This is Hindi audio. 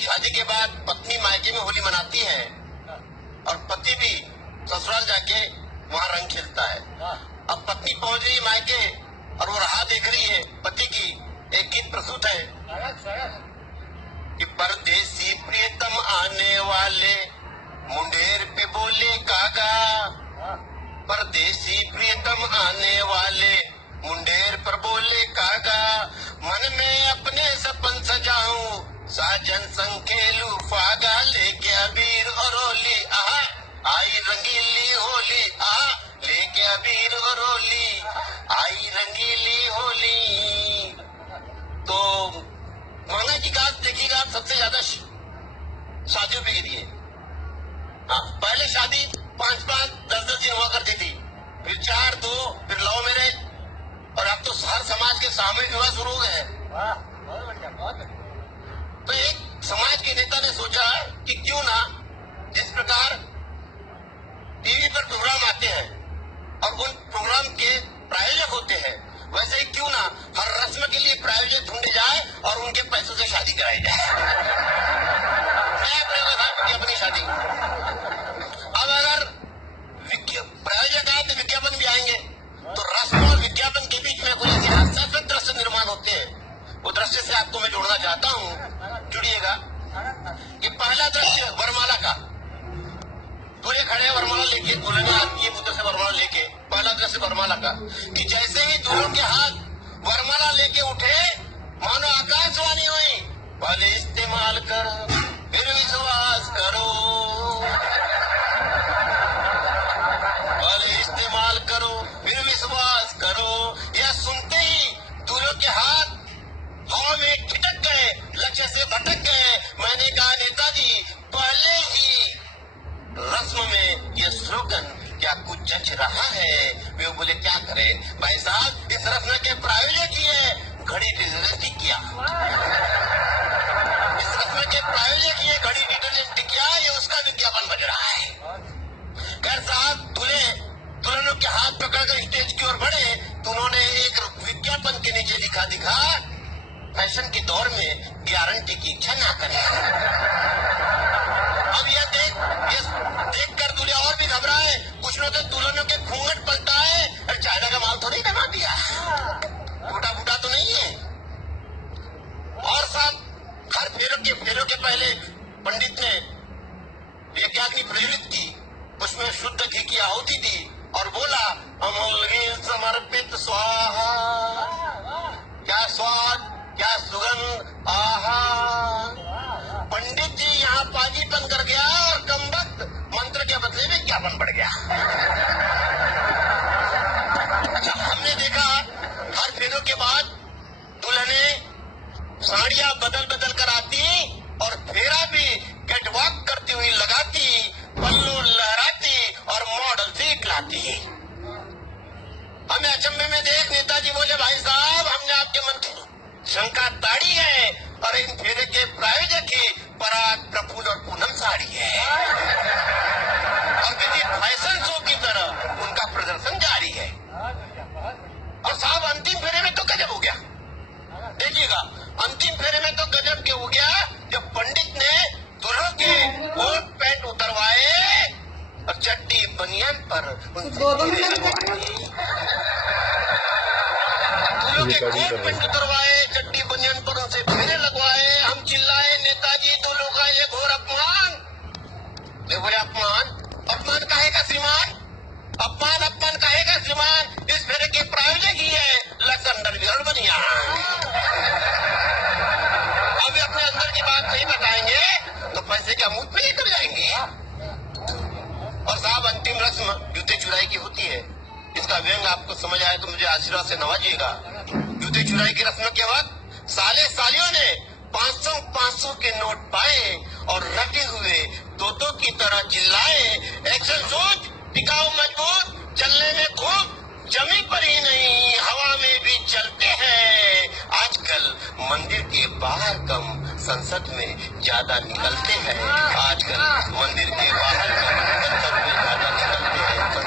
शादी के बाद पत्नी मायके में होली मनाती है और पति भी ससुराल जाके वहाँ रंग खेलता है। अब पत्नी पहुंच गई मायके और वो राह देख रही है पति की। एक गीत प्रस्तुत है कि परदेसी प्रियतम आने वाले मुंडेर पे बोले कागा, परदेसी प्रियतम आने वाले मुंडेर पर बोले कागा, मन में अपने सपन सजाऊं साजन संग खेलू फागा, लेके अबीर और होली आहा आई रंगीली होली, आहा लेके अबीर और होली आई रंगीली होली। तो गंगा की घाट देखिएगा सबसे ज्यादा शादियों पे गिरी है। हाँ, पहले शादी 5-5, 10-10 दिन हुआ करती थी, फिर 4-2, फिर लव मैरिज, और अब तो हर समाज के सामूहिक विवाह शुरू हो गए हैं। तो एक समाज के नेता ने सोचा कि क्यों ना जिस प्रकार टीवी पर प्रोग्राम आते हैं और उन प्रोग्राम के प्रायोजक होते हैं, वैसे ही क्यों ना हर रस्म के लिए प्रायोजक ढूंढे जाए और उनके पैसों से शादी कराई जाए। मैं अपनी शादी, अब अगर प्रायोजक आए तो विज्ञापन भी आएंगे, तो रस्म और विज्ञापन के बीच में कोई ऐसे हास्यास्पद दृश्य निर्माण होते हैं, वो दृश्य से आपको मैं जोड़ना चाहता हूँ, जुड़िएगा। कि पहला दृश्य वरमाला का, दूल्हे खड़े वरमाला लेके, दुल्हन आती है पुत्र से वरमाला लेके, पहला दृश्य वरमाला का, कि जैसे ही दूल्हों के हाथ वरमाला लेके उठे मानो आकाशवाणी हुई, पहले इस्तेमाल करो फिर विश्वास करो, पहले इस्तेमाल करो फिर विश्वास करो। यह सुनते ही दूल्हों के हाथ हवा में ठिठक गए, लक्ष्य से भटक गए। मैंने कहा नेताजी पहले ही रस्म में ये स्लोगन क्या कुछ जच रहा है? वे बोले क्या करें भाई साहब, इस रस्म के प्रायोजक ही है, घड़ी डिजिटल किया, इस रस्म के प्रायोजक ही है, घड़ी डिजिटल किया, ये उसका विज्ञापन बज रहा है। खैर साहब, दुल्हनों के हाथ पकड़कर स्टेज की ओर बढ़े तो उन्होंने एक विज्ञापन के नीचे लिखा दिखा, फैशन के दौर में गारंटी की इच्छा ना करें। अब यह देखकर दूल्हे और भी घबराए, कुछ लोग तो दुल्हनों के घूंघट पलटाए, चाइना का माल तो नहीं बना दिया, टूटा फूटा तो नहीं है। और साहब हर फेरों के पहले पंडित ने यज्ञाग्नि प्रज्वलित की, उसमें शुद्ध घी की आहुति दी और बोला अमूल घी समर्पित स्वाहा, क्या स्वाद क्या सुगंध, आहा। पंडित जी यहाँ पागीपन कर गया और कमबख्त मंत्र के बदले में विज्ञापन बढ़ गया। अच्छा, हमने देखा हर फेरों के बाद दुल्हने साड़ियां बदल बदल कर आती और फेरा भी कैटवॉक करती हुई लगाती, पल्लू लहराती और मॉडल से इकलाती। हमें अचंभे में देख नेताजी बोले भाई साहब, हमने आपके मन की शंका ताड़ी है और इन फेरे के प्रायोजक ही पराग, प्रफुल्ल और पूनम साड़ी है, और किसी फैशन शो की तरह उनका प्रदर्शन जारी है। और साहब अंतिम फेरे में तो गजब हो गया, देखिएगा अंतिम फेरे में तो गजब के हो गया जब पंडित ने दुल्हन के कोट पैंट उतरवाए और चड्डी बनियान पर उनसे के कोट पैंट उतरवाए, चड्डी बनियान पर उनसे फेरे लगवाए। हम चिल्लाए नेताजी दूल्हों का ये घोर अपमान। वे बोले अपमान काहेगा श्रीमान, अपमान काहेगा श्रीमान, इस फेरे के प्रायोजक ही है लखनऊ विरण बनियान। अब अपने अंदर की बात नहीं बताएंगे तो पैसे क्या मुंह पे लेकर जाएंगे। और साहब अंतिम रस्म जूते चुराई की होती है, इसका व्यंग आपको समझ आए तो मुझे आशीर्वाद से नवाजिएगा। जूते चुराई की रस्म के वक्त सालियों ने 500 के नोट पाए और रटे हुए तोतों की तरह चिल्लाए, एक्शन सोच टिकाऊ मजबूत, चलने में खूब, जमीन पर ही नहीं हवा में भी चलते हैं। आजकल मंदिर के बाहर कम, संसद में ज्यादा निकलते हैं। आजकल मंदिर के बाहर कम